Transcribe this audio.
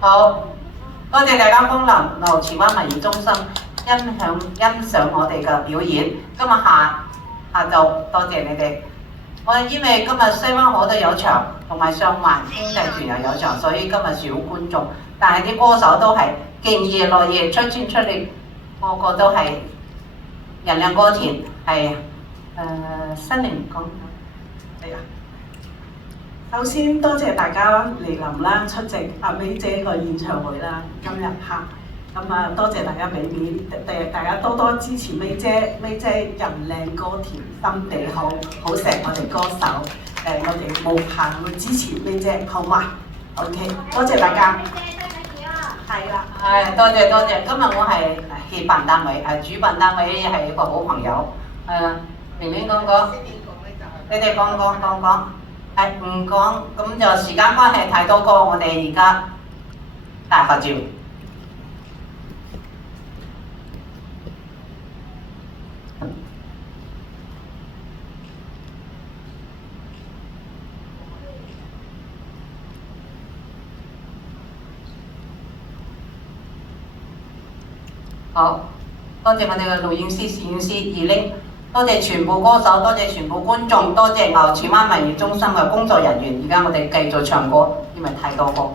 好，多謝大家光臨牛池灣文娛中心，欣賞我哋嘅表演。今日下晝多謝你哋。因為今日西灣河都有場，同埋上環經濟團又有場，所以今日少觀眾。但係啲歌手都係敬業樂業，出錢出力，個個都係人靚歌甜，係新年講係啊。首先多謝大家嚟臨啦，出席阿 May 姐個演唱會啦，今日嚇。咁啊，多謝大家俾面，大家多多支持 May 姐。May 姐人靚歌甜，心地好，好錫我哋歌手。我哋無限會支持 May 姐，好嘛 ？OK， 多謝大家。係啦。係多謝多謝，今日我係協辦單位，主辦單位係一個好朋友。明明講講，你哋講。係唔講，咁就時間關係太多歌，我哋而家大合照。好，多謝我哋嘅錄影師、攝影師二拎。多謝全部歌手，多謝全部觀眾，多謝牛池灣文娛中心嘅工作人員。而家我哋繼續唱歌，因為太多歌。